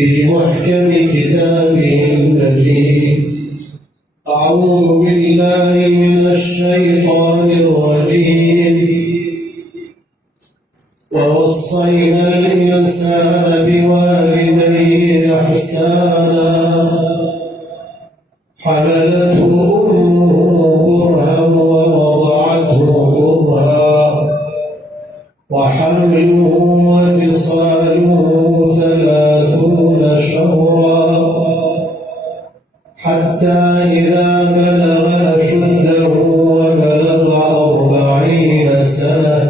في محكم كتابه المجيد. أعوذ بالله من الشيطان الرجيم. ووصينا الإنسان بوالديه إحسانا حملته أمه كرها ووضعته كرها وحمله وفصاله 30 شهرا حتى إذا بلغ أشده وبلغ 40 سنة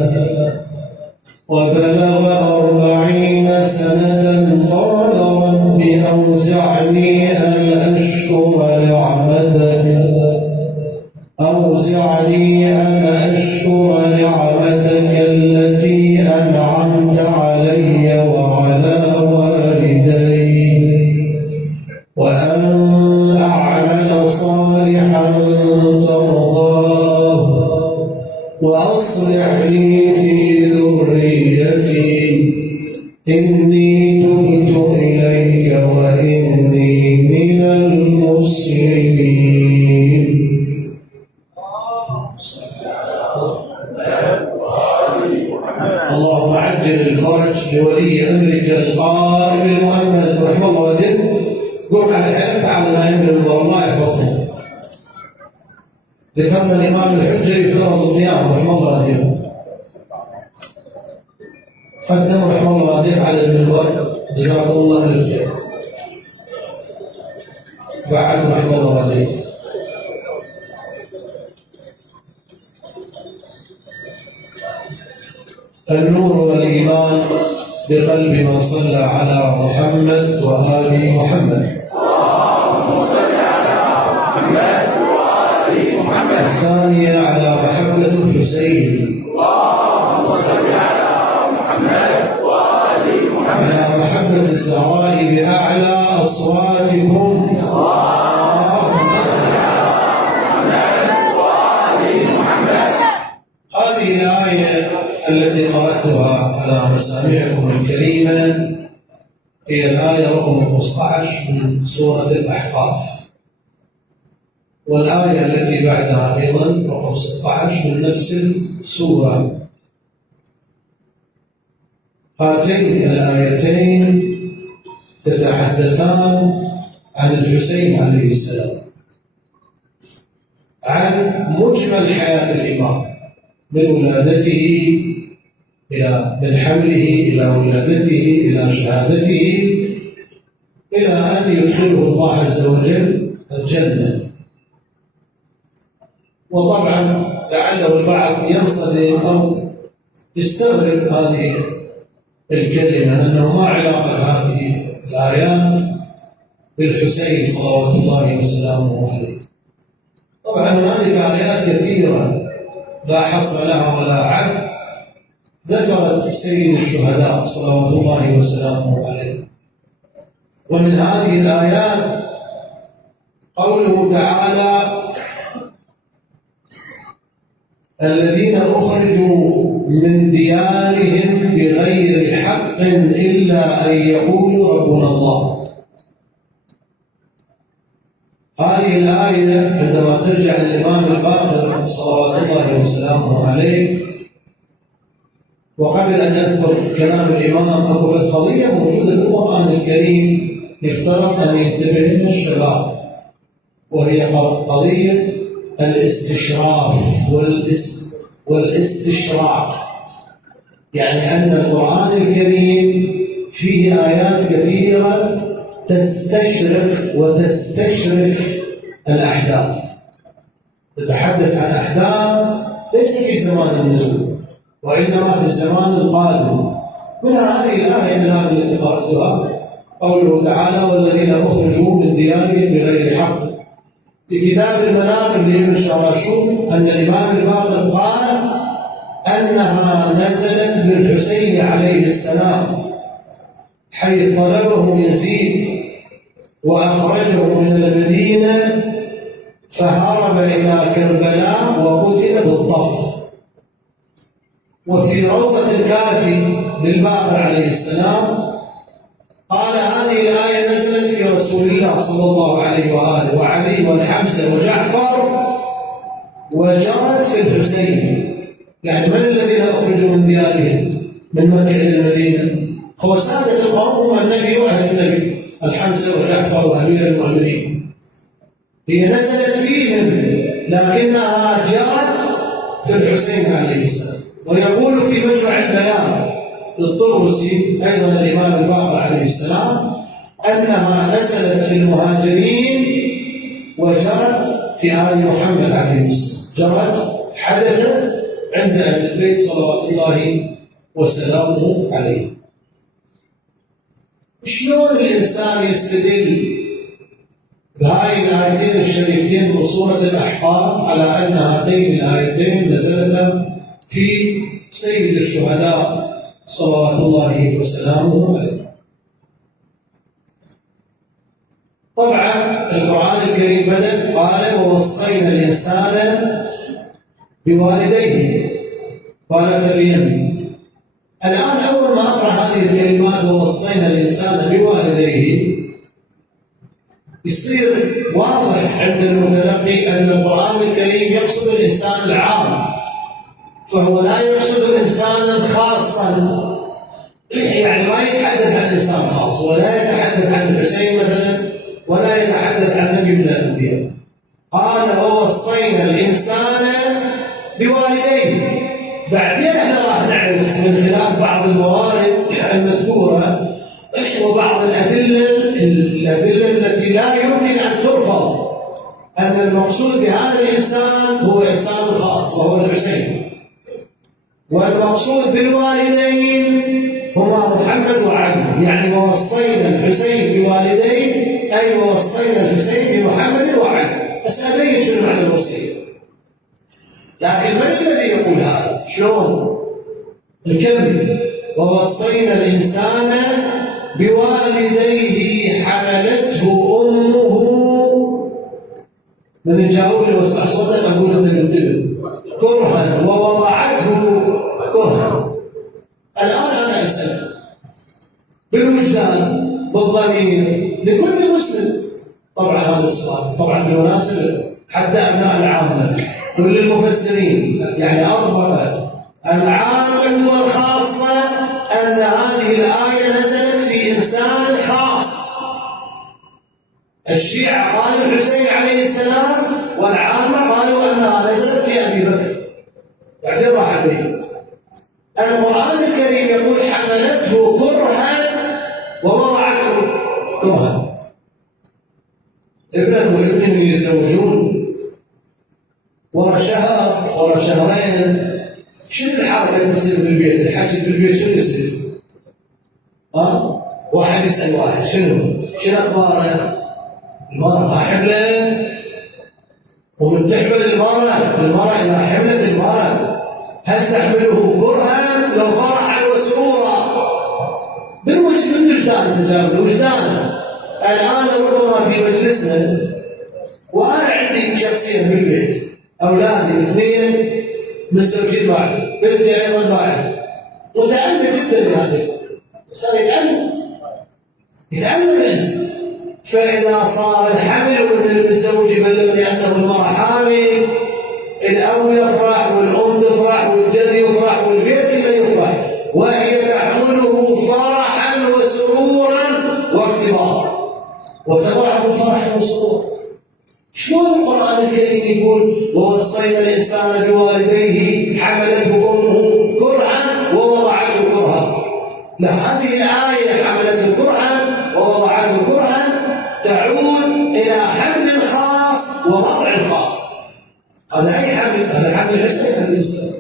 قال رب أوزعني أن أشكر نعمتك التي أنعمت علي وعلى والدي وأن أعمل صالحا ترضاه وأصلح لي في ذريتي إني تبت إليك وإني من المسلمين. اللهم عجل الفرج لولي أمرك القائم المؤمن رحمه الله ودين. قم على الحياة تعالى نائم للنظر الله يحفظه. ذكرنا الإمام الحجة يفترض القيام رحمه الله ودين. قدم رحمه الله ودين على المنبر جزاكم الله الخير. فعل رحمه الله ودين. النور والإيمان بقلب من صلى على محمد وآل محمد. اللهم صل على محمد وآل محمد. الثانية على محبة الحسين. اللهم صل على محمد وآل محمد. على محبة الزهراء بأعلى أصواتكم. اللهم صل على محمد وآل محمد. هذه الآية التي قرأتها على مسامعكم الكريمة هي الآية رقم 15 من سورة الأحقاف، والآية التي بعدها أيضا رقم 16 من نفس السورة. هاتين الآيتين تتحدثان عن الحسين عليه السلام، عن مجمل حياة الإمام من ولادته من حمله إلى ولادته إلى شهادته إلى أن يدخله الله عز وجل الجنة. وطبعا لعله البعض ينصدم أو يستغرب هذه الكلمة أنه ما علاقة هذه الآيات بالحسين صلوات الله وسلامه عليه. طبعا هنالك آيات كثيرة لا حصر لها ولا عد ذكرت سيد الشهداء صلوات الله وسلامه عليه. ومن هذه الآيات قوله تعالى: الذين أخرجوا من ديارهم بغير حق إلا أن يقولوا ربنا الله. هذه الآية عندما ترجع للإمام الباقر صلوات الله وسلامه عليه، وقبل أن نذكر كلام الإمام أقول قضية موجودة في القرآن الكريم يفترض أن ينتبه لها الشباب، وهي قضية الاستشراف والاستشراق. يعني أن القرآن الكريم فيه آيات كثيرة تستشرق وتستشرف الأحداث، تتحدث عن أحداث ليس في زمان النزول وإنما في الزمان القادم. من هذه الآية الآن التي قرأتها قوله تعالى: والذين أخرجوا من ديارهم بغير حق. في كتاب المناقب لابن شراشوب أن الإمام الباقر قال أنها نزلت بالحسين عليه السلام حيث طلبه يزيد وأخرجه من المدينة فهرب إلى كربلاء وقتل بالطف. وفي روضة الكافي للباقر عليه السلام قال هذه الآية نزلت في رسول الله صلى الله عليه وآله وعلي والحمزة وجعفر وجرت في الحسين. يعني من الذين أخرجوا من ديارهم من مكة إلى المدينة؟ هو سادة القوم هم النبي وأهل النبي، الحمزة وجعفر وأمير المؤمنين. هي نزلت فيهم لكنها جرت في الحسين عليه السلام. ويقول في مجمع البيان للطرسي أيضا الإمام الباقر عليه السلام أنها نزلت في المهاجرين وجرت في آل محمد عليه السلام، جرت حدثت عند أهل البيت صلوات الله وسلامه عليه. شلون الإنسان يستدل بهاي الآيتين الشريفتين من سورة الأحقاف على أن هاتين الآيتين نزلتا في سيد الشهداء صلوات الله وسلامه عليه؟ طبعا القرآن الكريم بدأ قال ووصينا الإنسان بوالديه. قال تبين الآن أول ما أقرأ هذه الكلمات ووصينا الإنسان بوالديه يصير واضح عند المتلقي أن القرآن الكريم يقصد الإنسان العام، فهو لا يقصد إنسانا خاصا، يعني ما يتحدث عن إنسان خاص، ولا يتحدث عن الحسين مثلا، ولا يتحدث عن نبي من الأنبياء. قال ووصينا الإنسان بوالديه. بعدين احنا راح نعرف من خلال بعض الموارد المذكورة وبعض الأدلة التي لا يمكن أن ترفض أن المقصود بهذا الإنسان هو إنسان خاص وهو الحسين، والمقصود بالوالدين هما محمد وعلي. يعني ووصينا الحسين بوالديه أي ووصينا الحسين بمحمد وعلي. بس أبين شنو معنى الوصية. لكن من الذي يقول هذا؟ شلون؟ نكمل ووصينا الإنسان بوالديه حملته أمه. من يجاوبني واسمع صوتك أقول أنت انتبه. كرها ووضعته كرها. الآن أنا أسأل بالوجدان بالضمير لكل مسلم. طبعا هذا السؤال طبعا بالمناسبة حتى أبناء العامة كل المفسرين يعني أطبق العامة والخاصة أن هذه الآية نزلت في إنسان خاص. الشيعة قالوا الحسين عليه السلام، والعامة قالوا أنها نزلت في أبي بكر. بعدين راح أبين. القرآن الكريم يقول حملته كرها ووضعته كرها. ابنه وابنه يتزوجون ورا شهر ورا شهرين، شنو الحركة اللي تصير بالبيت؟ الحكي بالبيت شنو يصير؟ واحد يسأل واحد شنو أخبارك؟ المرأة ما حملت، ومن تحمل المرأة إذا حملت المرأة هل تحمله كرها لو فرحا وسرورا؟ بالوجدان تجاوب بالوجدان. الآن ربما في مجلسنا وأنا عندي شخصيا بالبيت أولادي 2 متزوجين بعد، بنتي أيضا بعد، متعلم جدا بهذا، صار يتعلم الإنسان. فإذا صار الحمل وابن المتزوج يبلغني أنه المرأة حامل، الأب يفرح والأم تفرح والجد يفرح والبيت كله يفرح، وهي تحمله فرحا وسرورا واختبارا، وتضعه فرحا وسرورا. شلون القرآن الكريم يقول ووصينا الإنسان بوالديه حملته أمه كرها ووضعته كرها؟ لا، هذه الآية حملته كرها ووضعته كرها تعود إلى حمل خاص ووضع خاص. هذا أي حمل؟ هذا حمل الحسين عليه السلام،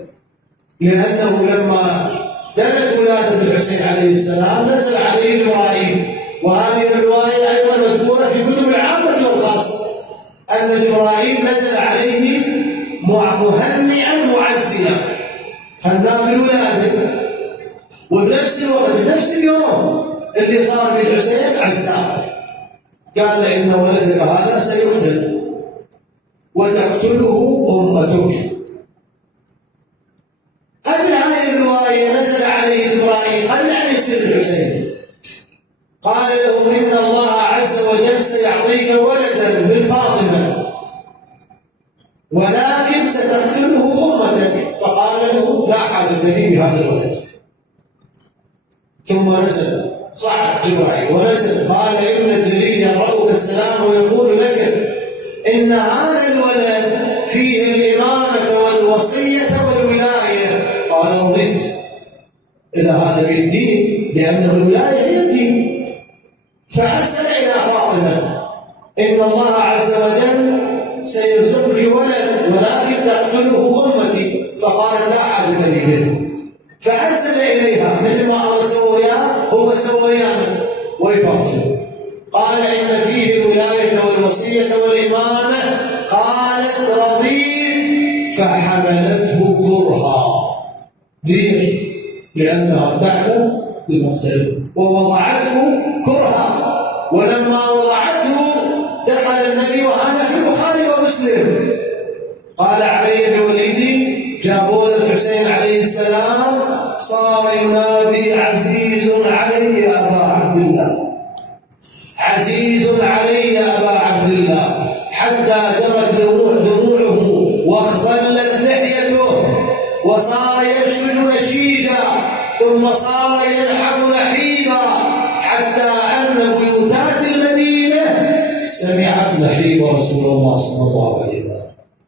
لأنه لما دنت ولادة الحسين عليه السلام نزل عليه جبرائيل. وهذه الرواية أيضا مذكورة في كتب العامة والخاصة أن جبرائيل نزل عليه مهنئا معزيا، هنأ بالولادة، وبنفس الوقت نفس اليوم اللي صار بالحسين عزاه، قال له إن ولدك هذا سيقتل وتقتله أمتك. قبل هذه الرواية نزل عليه جبرائيل قبل أن يصير الحسين، قال له إن الله عز وجل سيعطيك ولدا من فاطمة ولكن ستقتله أمتك. فقال له لا حاجة لي بهذا الولد. ثم نزل، صعد جبرائيل ونزل قال إن الجليل يقرأك السلام ويقول لك إن هذا الولد فيه الإمامة والوصية والولاية. قال رضيت، إذا هذا بالدين، لأنه الولاية هي الدين. فأرسل إلى فاطمة إن الله عز وجل سيرزقني ولد ولكن تقتله أمتي. فقالت لا حاجة لي به. فأرسل إليها مثل ما الله سوياه هو سوياه ويفضل. قال إن فيه الولاية والوصية والإمامة. قالت رضيت، فحملته كرها. ليش؟ لأنها تعلم بمختلف، ووضعته كرها. ولما وضعته دخل النبي، وهذا في البخاري ومسلم، قال علي بوليدي، جابوا الحسين عليه السلام صار ينادي عزيز علي أبا عبد الله، عزيز علي أبا عبد الله، حتى جرت دموعه واخضلت لحيته وصار ينشج نشيجا ثم صار يلحق لحيبا، حتى أن بيوتات المدينة سمعت لحيب رسول الله صلى الله عليه وسلم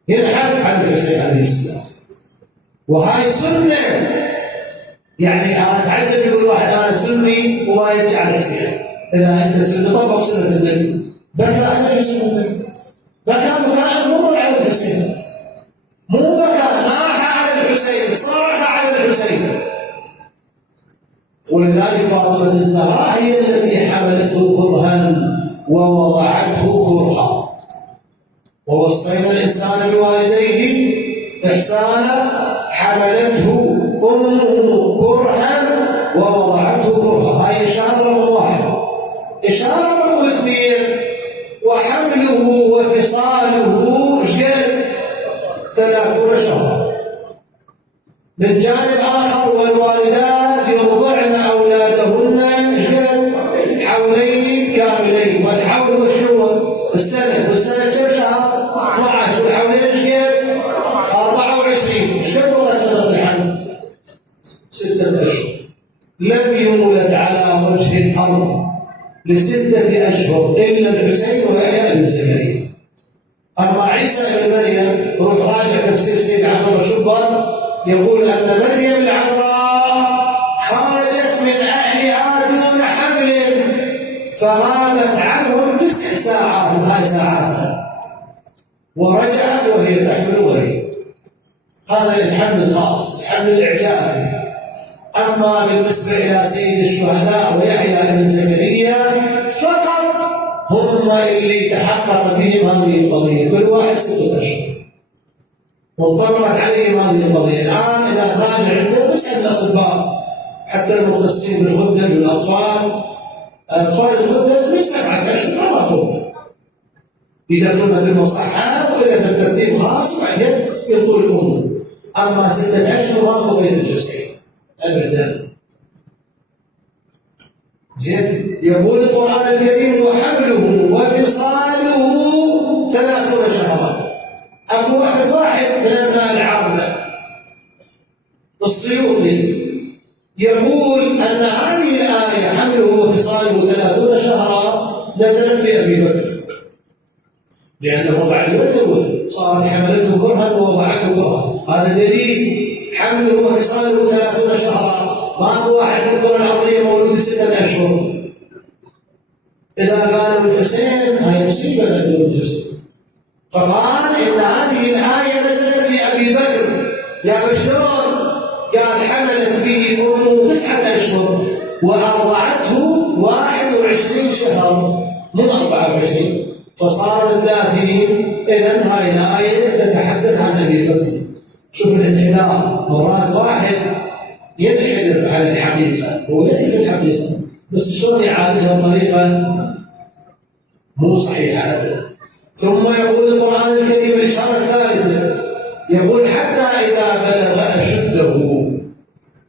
يلحق عن الحسين عليه السلام. وهاي سنة. يعني أنا أتعجب يقول واحد أنا سني وما يبكي على الحسين. إذا أنت سني طبق سنة النبي، بكى على الحسين النبي، بكى بكاء مر على الحسين، مو بكى ناح على الحسين، صرخ على الحسين. ولذلك فاطمة الزهراء هي التي حملته كرها ووضعته كرها. ووصينا الإنسان بوالديه إحسانا، حملته أمه كرها ووضعته كرها. هاي إشارة رقم واحد. إشارة رقم اثنين، وحمله وفصاله شقد 30 شهرا. من جانب آخر والوالدات يرضعن أولادهن شقد حولين كاملين. والحول هو شنو؟ السنة. والسنة كم شهر؟ 12. والحولين شقد 24. شقد وقت فترة الحمل؟ 6 أشهر. لم يولد على وجه الأرض ل6 أشهر إلا الحسين ويحيى بن زكريا. أما عيسى بن مريم، روح راجع تفسير سيد عبد الله شبان، يقول أن مريم العذراء خرجت من أهلها دون حمل فغابت عنهم 9 ساعات من هاي ساعاتها، ورجعت وهي تحمل مريم. هذا الحمل الخاص، الحمل الإعجازي. أما بالنسبة إلى سيد الشهداء ويحيى بن زكريا فقط هم اللي تحقق بهم هذه القضية، كل واحد 6 أشهر وانطبقت عليهم هذه القضية. الآن إذا تراجع عندهم اسأل الأطباء حتى المختصين بالغدد والأطفال، أطفال الغدد من 7 أشهر كما فوق يدخلون بالمصحات وإلى ترتيب خاص وبعدين يطول الأمور. أما 6 أشهر ماكو غير الجسيم أبدا. زين. يقول القرآن الكريم وحمله وفصاله 30 شهرا. أبو واحد من أبناء العامة السيوطي يقول أن هذه الآية حمله وفصاله 30 شهرا نزلت في أبي بكر، لأنه بعد الوجه صارت حملته كرها ووضعته كرها. هذا دليل حمله وفصاله 30 شهرا. ما هو واحد من الكرة الأرضية مولود 6 أشهر. إذا قالوا الحسين هاي مصيبة لأبو الحسين. فقال إن هذه الآية نزلت في أبي بكر. يا شلون؟ قال حملت به أمه 9 أشهر وأرضعته 21 شهر من 24 فصار 30. إذن هاي الآية تتحدث عن أبي بكر. شوف الانحدار، مرات واحد ينحدر على الحقيقة، هو يعرف الحقيقة بس شلون يعالجها بطريقة مو صحيحة أبدا. ثم يقول القرآن الكريم الإشارة الثالثة، يقول حتى إذا بلغ أشده،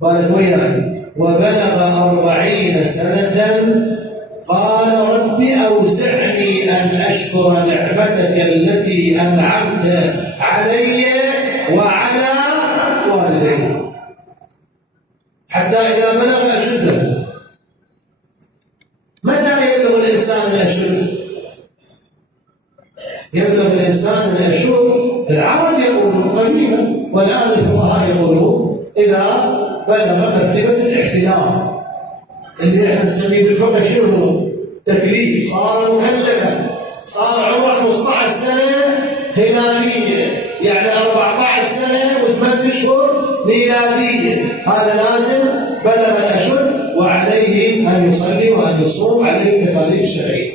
قال ويعني وبلغ 40 سنة قال رب أوزعني أن أشكر نعمتك التي أنعمت علي وعلى والدي، حتى إذا بلغ أشده. متى يبلغ الإنسان الأشد؟ يبلغ الإنسان الأشد، العرب يقولون قديما والآن الفقهاء يقولون إذا بلغ مرتبة الاحتلام، اللي احنا نسميه بالفقه شنو؟ تكليف، صار مكلفا، صار عمره 15 سنة هلالية، يعني 14 سنة و8 أشهر ميلادية، هذا لازم بلغ الأشد وعليه أن يصلي وأن يصوم، عليه تكاليف الشرعية.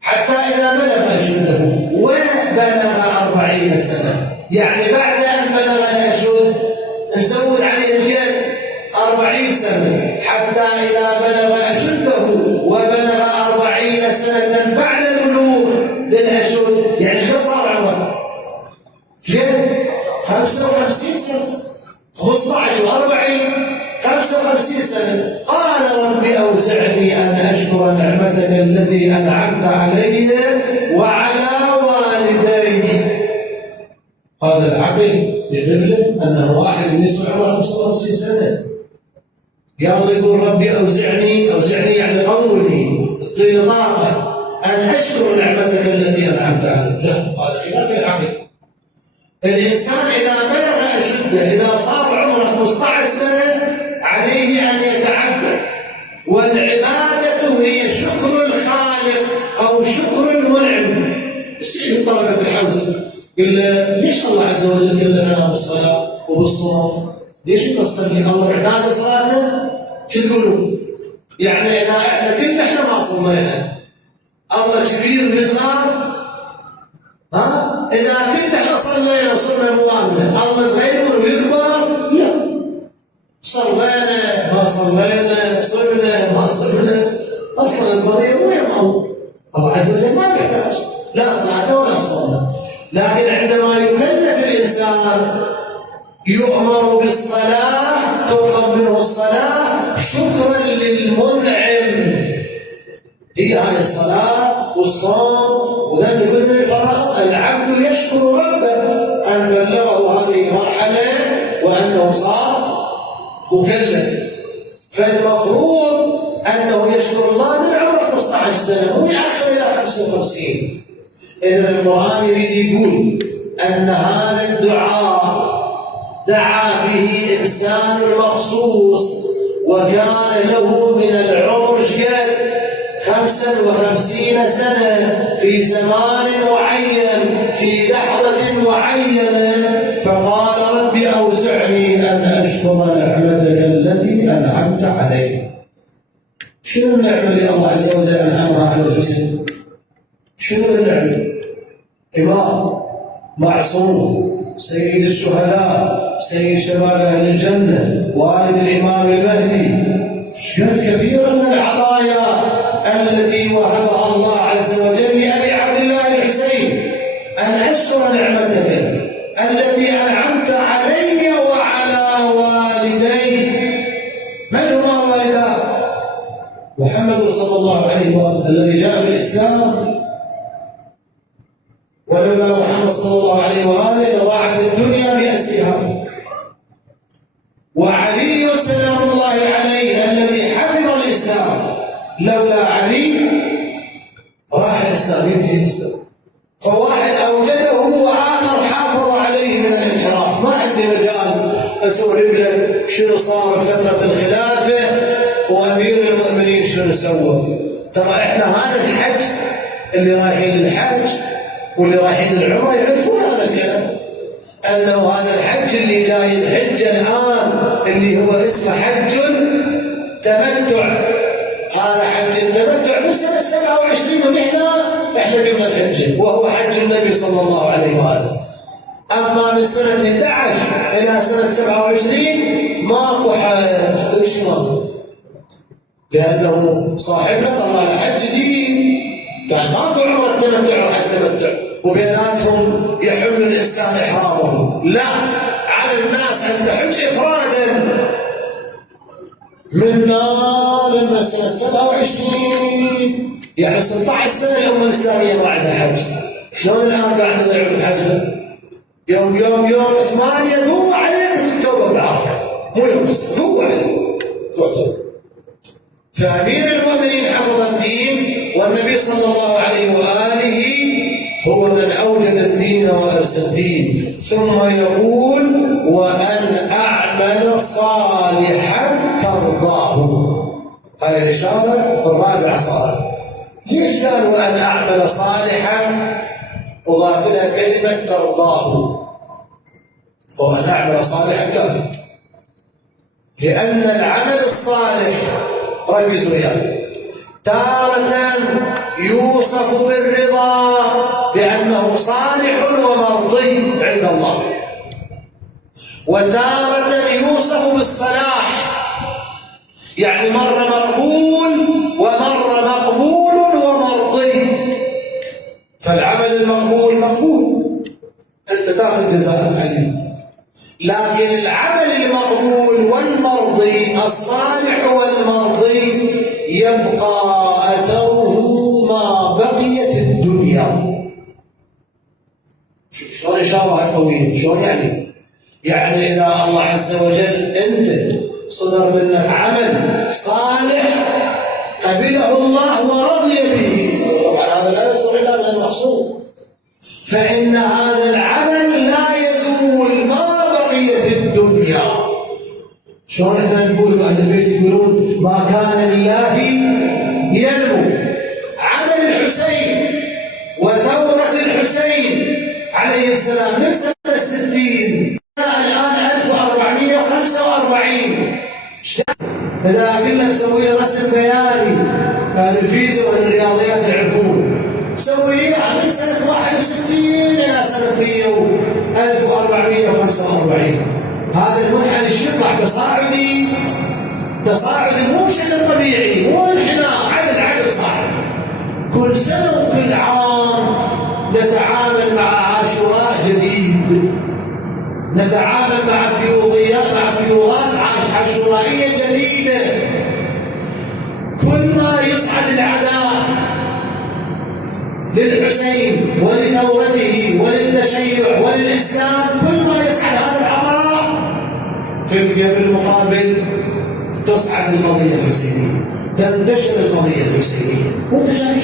حتى إذا بلغ أشده وبلغ 40 سنة، يعني بعد أن بلغ الأشد نزود عليه الجد 40 سنة، حتى إذا بلغ أشده وبلغ 40 سنة بعد البلوغ للأشد، يعني شو صار عمره؟ جد 55 سنة، 15 و40 55 سنة. قال رب أوزعني أن أشكر نعمتك التي أنعمت علي وعلى والدي. هذا العقل يدل أنه واحد يسمع عمره 55 سنة يلا يقول ربي أوزعني يعني قولي اعطيني طاقة أن أشكر نعمتك التي أنعمت علي. لا، هذا خلاف العقل. الإنسان إذا بلغ أشده، إذا صار عمره 15 سنة، عليه أن يتعبد، والعبادة هي شكر الخالق أو شكر المنعم. يصير طلبة الحوزة يقول ليش الله عز وجل كلفنا بالصلاة وبالصوم؟ ليش تصلي؟ الله معتاز صلاتنا؟ شو تقولوا؟ يعني إذا احنا كلنا احنا ما صلينا، الله كبير بزمان؟ ها؟ إذا كنا احنا صلينا وصرنا موامنا، الله صغير ويكبر؟ لا. صلينا ما صلينا، صرنا ما صرنا، أصلا القضية مو يا الله عز وجل ما يحتاج لا صلاة ولا صوم. لكن عندما يكلف الإنسان يؤمر بالصلاة، تطلب منه الصلاة شكرا للمنعم. هي هذه الصلاة والصوم وذلك كل الفرائض، العبد يشكر ربه أن بلغه هذه المرحلة وأنه صار مكلف. فالمفروض أنه يشكر الله من عمره 15 سنة ويأخر إلى 55. إذا القرآن يريد يقول أن هذا الدعاء دعا به إنسان مخصوص وكان له من العمر قد 55 سنة في زمان معين في لحظة معينة، فقال رب أوزعني أن أشكر نعمتك التي أنعمت علي. شنو النعمة اللي الله عز وجل أنعمها على الحسين؟ شنو النعمة؟ إمام معصوم، سيد الشهداء، سيد شباب أهل الجنة، والد الإمام المهدي، كثيرا من العطايا التي وهبها الله عز وجل لأبي عبد الله الحسين. أن أشكر نعمتك التي أنعمت علي وعلى والدي. من هما والداه؟ محمد صلى الله عليه وآله الذي جاء بالإسلام، ولولا محمد صلى الله عليه وآله لضاعت الدنيا بأسرها. وعلي سلام الله عليه الذي حفظ الإسلام، لولا علي راح الإسلام ينتهي الإسلام. فواحد أوجده وآخر حافظ عليه من الانحراف. ما عندي مجال أسولف لك شنو صار فترة الخلافة وأمير المؤمنين شنو سوى. ترى إحنا هذا الحج اللي رايحين للحج واللي رايحين للعمرة يعرفون هذا الكلام، أنه هذا الحج اللي جاي الحج الآن اللي هو اسمه حج تمتع. هذا حج التمتع من سنة 27 ونحن قمنا الحج، وهو حج النبي صلى الله عليه وآله. أما من سنة 11 إلى سنة 27 ماكو حج. ليش ماكو؟ لأنه صاحبنا طلع الحج دين، كان ماكو عمرة تمتع وحج تمتع وبيناتهم يحل الإنسان إحرامه. لا، على الناس أن تحج إفرادا. منا لما سنة 27 يعني 16 سنة الأمة الإسلامية ما عندها حج. شلون الآن قاعد تضيع الحج؟ يوم 8 هو عليك التوبة بعرفة، مو يوم 9 هو عليك توبة. فأمير المؤمنين حفظ الدين، والنبي صلى الله عليه وآله هو من أوجد الدين وأرسى الدين. ثم يقول وأن أعمل صالحا ترضاه. هذه الإشارة الرابعة صارت. ليش قال وأن أعمل صالحا أضاف لها كلمة ترضاه؟ وأن أعمل صالحا كافي، لأن العمل الصالح ركز وياي تارة يوصف بالرضا بأنه صالح ومرضي عند الله، وتارة يوصف بالصلاح، يعني مرة مقبول ومرة مقبول ومرضي. فالعمل المقبول مقبول أنت تأخذ جزاء عليه، لكن العمل المقبول والمرضي الصالح والمرضي يبقى أثره ما بقيت الدنيا. شوف شلون إشارة قوية، شلون يعني إذا الله عز وجل أنت صدر منك عمل صالح قبله الله ورضي به، طبعا هذا لا يصدر إلا من المحصول، فإن هذا العمل لا يزول ما بقيت الدنيا. شلون احنا نقول أهل البيت يقولون ما كان لله ينمو. عمل الحسين وثورة الحسين عليه السلام من سنة 60 الآن 1445. إذا قلنا نسوي له رسم بياني، أهل الفيزياء وأهل الرياضيات يعرفون، سوي لي من سنة 61 إلى سنة 1445. هذا المنحنى يطلع تصاعدي مو بشكل طبيعي، مو انحناء، عدد صاعد. كل سنة وكل عام نتعامل مع عاشوراء جديد، نتعامل مع فيوضات عاشورائية جديدة. كل ما يصعد الأعداء للحسين ولثورته وللتشيع وللإسلام، كل ما يصعد هذا العطاء تلقى بالمقابل تصعد القضية الحسينية، تنتشر القضية الحسينية. وانت جاي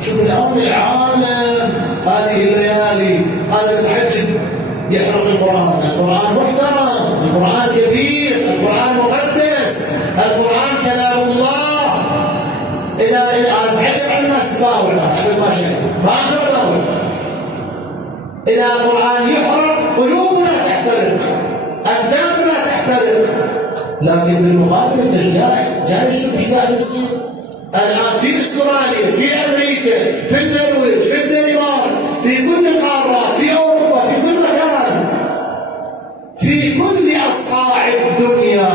تشوف الآن العالم هذه الليالي، هذا متحجب يحرق القرآن محترم، القرآن كبير، القرآن مقدس، القرآن كلام الله. إذا أنا أتحجب عن الناس تباوع ما شاء ما أقدر أباوع. إذا القرآن يحرق قلوبنا تحترق، أبداننا تحترق، لكن بالمقابل أنت جاي تشوف ايش قاعد يصير الآن في أستراليا، في أمريكا، في النرويج، في الدنمارك، في كل القارات، في أوروبا، في كل مكان، في كل أصقاع الدنيا.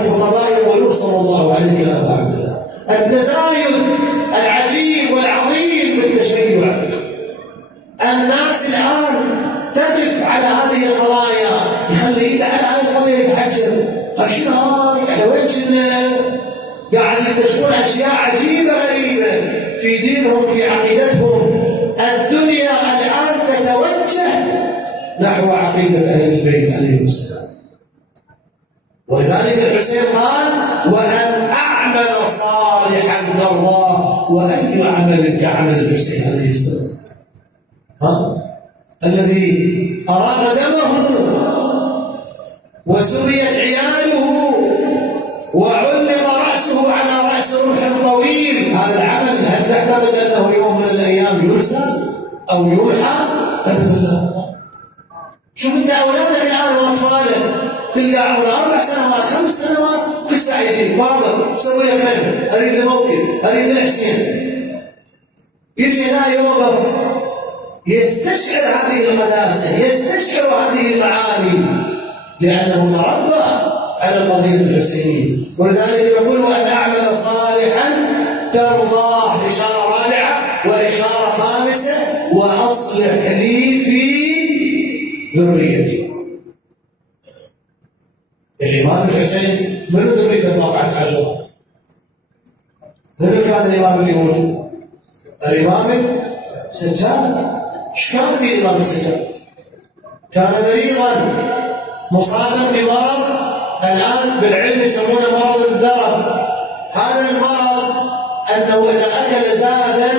الخطباء يقولون صلى الله عليه يا أبا عبد الله التزايد العجيب والعظيم بالتشيع. الناس الآن تقف على هذه القضايا، يخلي على هذه القضية يتعجب، شنو هاي؟ احنا وين كنا؟ قاعد يكتشفون اشياء عجيبه غريبه في دينهم، في عقيدتهم. الدنيا الان تتوجه نحو عقيده اهل البيت عليهم السلام. ولذلك الحسين قال وان اعمل صالحا ترضاه. واي عمل كعمل الحسين عليه السلام، الذي اراق دمه وسريت عياله وعلق رأسه على رأس رمح طويل. هذا العمل هل تعتقد أنه يوم من الأيام يرسل أو يلحى؟ أبدا لا. شوف أنت أولادك الآن وأطفالك تلقى عمره 4 سنوات 5 سنوات كل ساعة يجي بابا سوي لي خيمة، أريد الموكب، أريد الحسين. يجي هنا يوقف يستشعر هذه القداسة، يستشعر هذه المعاني، لأنه تربى على القضية الحسينية. ولذلك يقول وأن أعمل صالحا ترضاه، إشارة رابعة. وإشارة خامسة وأصلح لي في ذريتي. الإمام الحسين من ذرية الرابعة عشرة؟ من كان الإمام اللي موجود؟ الإمام السجاد. ايش كان به الإمام السجاد؟ كان مريضا مصابا بمرض الآن بالعلم يسمونه مرض الذرب. هذا المرض أنه إذا أكل زادا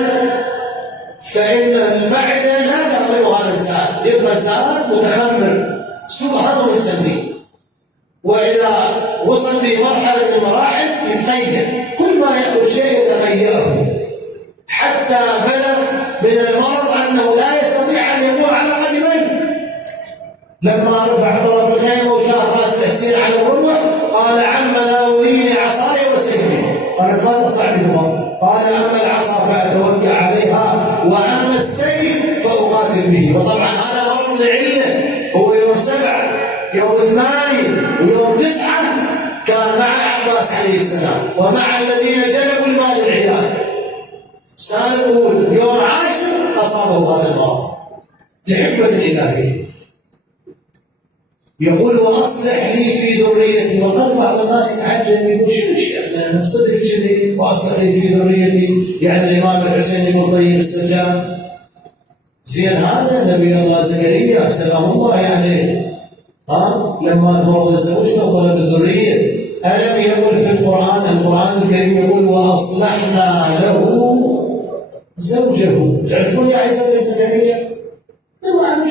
فإن المعدة لا تهضم هذا الزاد، يبقى زاد متخمر سوء هضم نسميه، وإذا وصل لمرحلة من المراحل يتغير، كل ما يأكل شيء يتغيره حتى بلغ من المرض أنه لا يستطيع أن يقوم على قدميه. لما رفع طرف الخيمة وشاف راس الحسين على الروح قال: عم ناوليني عصاي وسيفي. قالت: ما تصنع بهما؟ قال: أما العصا فأتوكل عليها، وأما السيف فأقاتل به. وطبعا هذا مرض لعلة، هو يوم 7 يوم 8 ويوم 9 كان مع العباس عليه السلام ومع الذين جلبوا المال العيال سالمه. يوم 10 أصابه هذا المرض لحكمة الإلهية. يقول: وأصلح لي في ذريتي. وقد بعض الناس يتعجب يقول: شو شيخنا صدق كذي وأصلح لي في ذريتي؟ يعني الإمام الحسين بن طيب السجاد. زين هذا نبي الله زكريا سلام الله عليه لما تمرض زوجته طلب الذرية. ألم يقل في القرآن الكريم يقول: وأصلحنا له زوجه. تعرفون يا عيسى زكريا؟ ما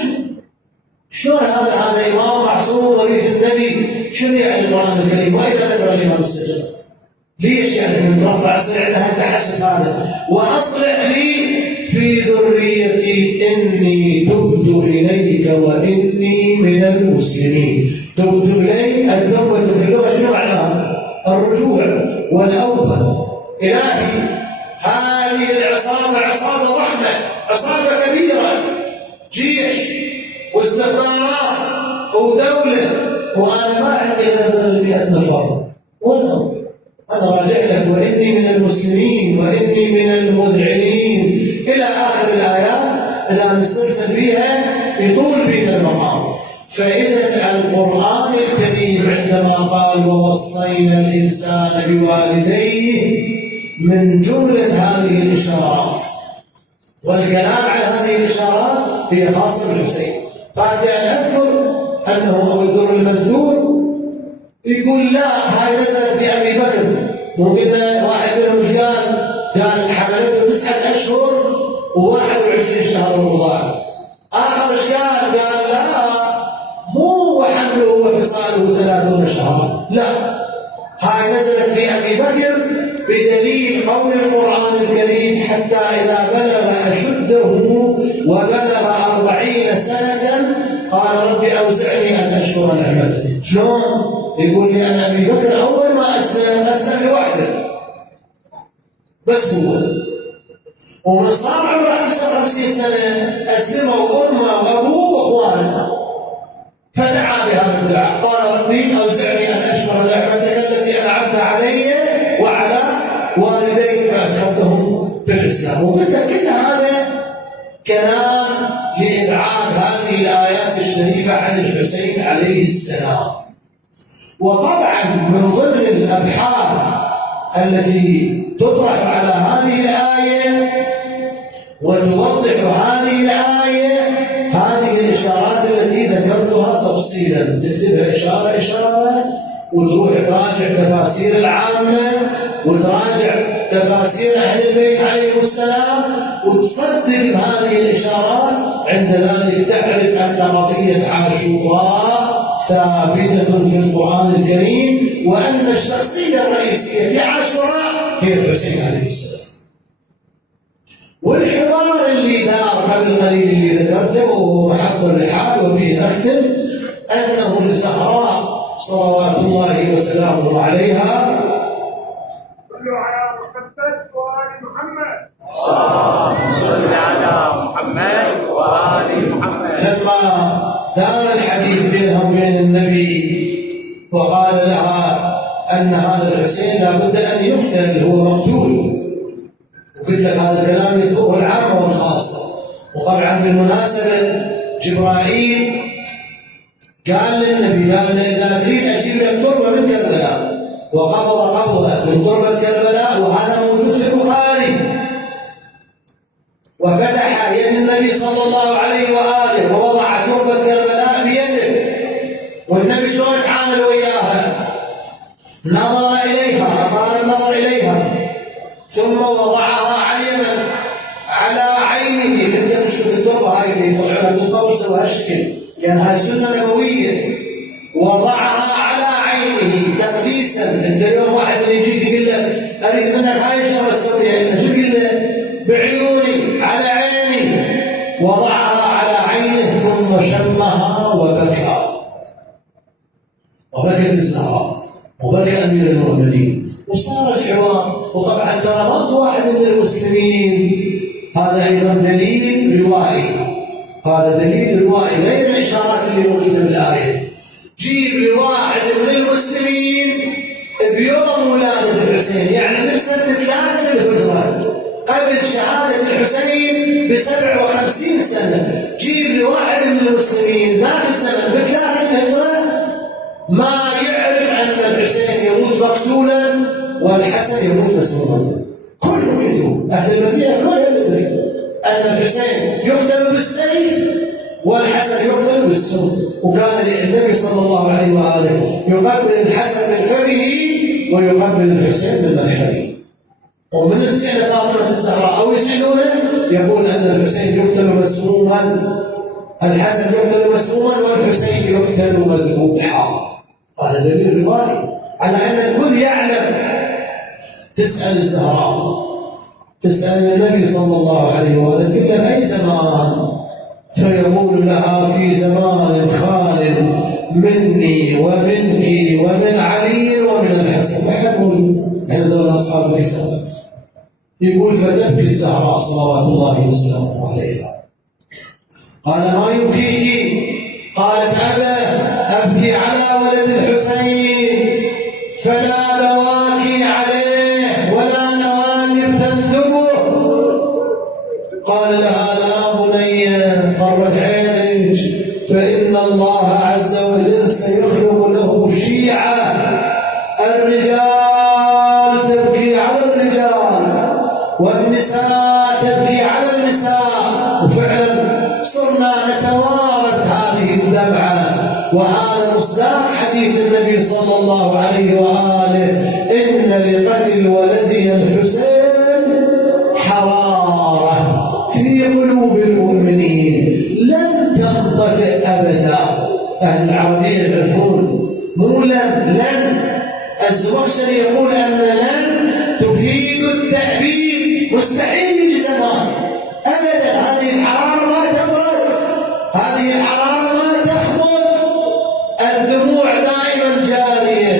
شلون هذا إمام معصوم وريث النبي؟ شنو يعني القرآن الكريم؟ وإذا ذكر الإمام السجاد ليش يعني مترفع الصدر عندها التحسس هذا؟ وأصلح لي في ذريتي إني تبت إليك وإني من المسلمين. تبت إليك، التوبة في اللغة شنو معناها؟ الرجوع والأوبة. إلهي هذه العصابة عصابة ضخمة، عصابة كبيرة، جيش واستخبارات ودولة، وأنا ما عندي إلا 100 نفر أنا راجع لك وإني من المسلمين وإني من المذعنين إلى آخر الآيات. إذا نسترسل بها يطول بنا المقام. فإذا القرآن الكريم عندما قال: ووصينا الإنسان بوالديه، من جملة هذه الإشارات والكلام عن هذه الإشارات هي خاصة بالحسين. قد أذكر أنه أو الدر المنثور يقول: لا هاي نزلت بأبي بكر. ممكن واحد منهم ايش قال حملته 9 أشهر و21 شهر الرضاعة. آخر ايش قال لا مو حمله وفصاله 30 شهرا، لا هاي نزلت في أبي بكر بدليل قول القرآن الكريم: حتى إذا بلغ أشده وبلغ 40 سنة قال: رب أوزعني أن أشكر نعمتك. شلون؟ يقول لي أن أبي بكر أول ما أسلم لوحده بس هو، ومن صار عمره 55 سنة أسلموا أمه وأبوه وأخوانه، فدعا بهذا الدعاء قال: ربي أوزعني أن أشكر نعمتك التي أنعمت علي وعلى والديك فأدخلتهم في الإسلام. وقلت كل هذا كلام لإبعاد هذه الآيات الشريفة عن الحسين عليه السلام. وطبعا من ضمن الأبحاث التي تطرح على هذه الآية وتوضح هذه الآية هذه الإشارات التي ذكرتها تفصيلا، تكتبها إشارة إشارة وتروح تراجع تفاسير العامة وتراجع تفاسير أهل البيت عليهم السلام وتصدق بهذه الإشارات. عند ذلك تعرف أن قضية عاشوراء ثابتة في القرآن الكريم، وأن الشخصية الرئيسية في عاشوراء هي الحسين عليه السلام. والحوار اللي دار قبل قليل اللي ذكرته وهو محط الرحال وفيه أختم أنه الزهراء صلوات الله وسلامه عليها صلوا على محمد وآل محمد. اللهم صل على محمد وآل محمد. لما دار الحديث بينهم وبين النبي وقال لها أن هذا الحسين لابد أن يقتل، هو مقتول، وقلت لك هذا الكلام يذكره العامة والخاصة. وطبعا بالمناسبة جبرائيل قال للنبي قال له: إذا تريد أجيب لك تربة من كربلاء وقبض قبضة من تربة كربلاء، وهذا موجود في البخاري. وفتح يد النبي صلى الله عليه وآله ووضع تربة كربلاء بيده، والنبي شلون يتعامل وياها؟ نظر إليها، أمر النظر إليها، ثم وضعها على اليمن على عينه. انت نشوف التربة هاي اللي يطلعونها من القوس وهالشكل، لأن هاي سنة نبوية. وضعها على عينه تقديسا. انت اليوم واحد من يجيك يقول لك اريد منك هاي الشغله تسويها، انت شو تقول له؟ بعيوني، على عيني. وضعها على عينه ثم شمها وبكى. وبكت الزهراء وبكى امير المؤمنين، وصار الحوار. وطبعا ترى ما واحد من المسلمين، هذا ايضا دليل روائي، هذا دليل روائي غير الاشارات اللي موجوده بالايه. جيب لي واحد من المسلمين بيوم ولادة الحسين، يعني من سنة 3 للهجرة، قبل شهادة الحسين ب57 سنة، جيب لي واحد من المسلمين ذاك الزمن ب3 للهجرة ما يعرف أن الحسين يموت مقتولا والحسن يموت مسموما. كله يدري، أهل المدينة كلهم يدري أن الحسين يقتل بالسيف والحسن يقتل بالسم. وكان النبي صلى الله عليه وآله يقبل الحسن من فمه ويقبل الحسين من منحره. ومن السنة فاطمة الزهراء أو يسألونه يقول أن الحسين يقتل مسموما، الحسن يقتل مسموما والحسين يقتل مذبوحا. هذا دليل روائي على أن الكل يعلم. تسأل الزهراء، تسأل النبي صلى الله عليه وآله تقول له أي زمان؟ فيقول لها في زمان خال مني ومنك ومن علي ومن الحسن. احنا موجود، احنا ذول اصحاب الرساله. يقول فتبكي الزهراء صلوات الله وسلامه عليها. قال ما يبكيك؟ قالت ابكي على ولد الحسين، فلا بواكي عليه ولا نوالب تندبه. قال لها لا بني، قرت عينك، فإن الله عز وجل سيخلق له شيعة. الرجال تبكي على الرجال والنساء تبكي على النساء. وفعلا صرنا نتوارث هذه الدمعة، وهذا مصداق حديث النبي صلى الله عليه وآله: إن لقتل ولدي الحسين حرارة في قلوب المؤمنين لن تنطفئ أبدا. أهل العربية يعرفون، مو لن. الزمخشري يقول أن لن تفيد التأبيد، مستحيل يجي زمان أبدا. هذه الحرارة ما تبرد، هذه الحرارة ما تخمد. الدموع دائما جارية،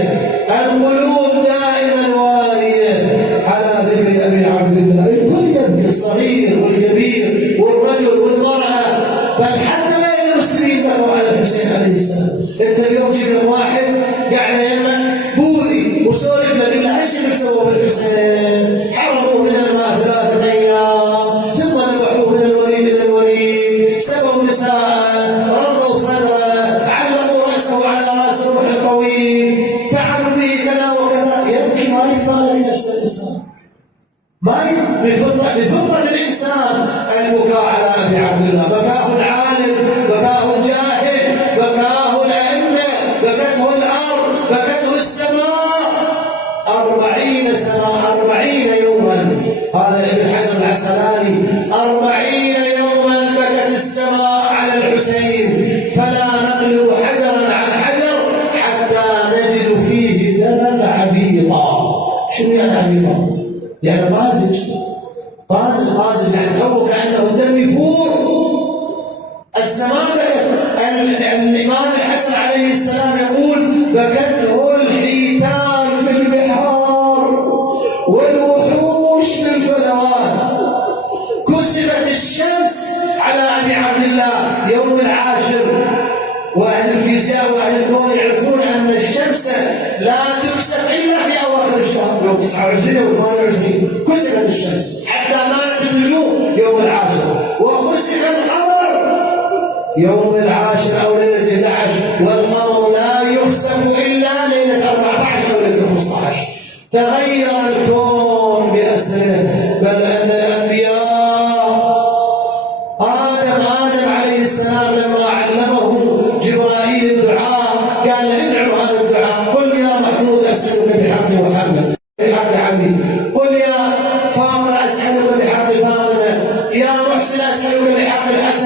القلوب دائما وارية على ذكر أبي عبد الله. الكل يبكي، الصغير والكبير والرجل والمرأة، بل حتى بين المسلمين بكوا على الحسين عليه السلام. انت اليوم جيب لك واحد قاعد يمه بوذي وسولف له، قل له ايش اللي سووا بالحسين؟ حرموا من الماء 3 أيام، ثم ذبحوه من الوريد الى الوريد، سبوا نساءه، رضوا صدره، علقوا راسه على راس روح الطويل، فعلوا به كذا وكذا. يبكي ما يفعل لنفس الانسان، ما بفطرة الإنسان البكاء على أبي عبد الله. بكاه العالم، بكاه الجاهل، بكاه الأئمة، بكته الأرض، بكته السماء. 40 سنة، 40 يوما. هذا ابن حجر العسقلاني: 40 يوما بكت السماء على الحسين، فلا نقلب حجرا عن حجر حتى نجد فيه دما عبيطا. شنو يعني عبيطا؟ يعني طازج، يعني قوه كأنه الدم يفور. السماء بكت. الإمام الحسن عليه السلام يقول: بكته الحيتان في البحار والوحوش في الفلوات. كسفت الشمس على أبي عبد الله يوم العاشر. وأهل الفيزياء وأهل الكون يعرفون أن الشمس لا تكسف إلا في أواخر الشهر، يوم 29 أو 28 كسفت الشمس حتى مالت النجوم يوم العاشر، وكسف القمر يوم العاشر أو ليلة 11، والقمر لا يخسف إلا ليلة 14 أو ليلة 15. تغير الكون بأسره، بل أن الأنبياء آدم عليه السلام لما علمه جبرائيل الدعاء قال ادعو هذا الدعاء: قل يا محمود أسألك بحق محمد بحق علي، قل يا فاطمة أسألك بحق فاطمة، يا محسن أسألك بحق الحسن.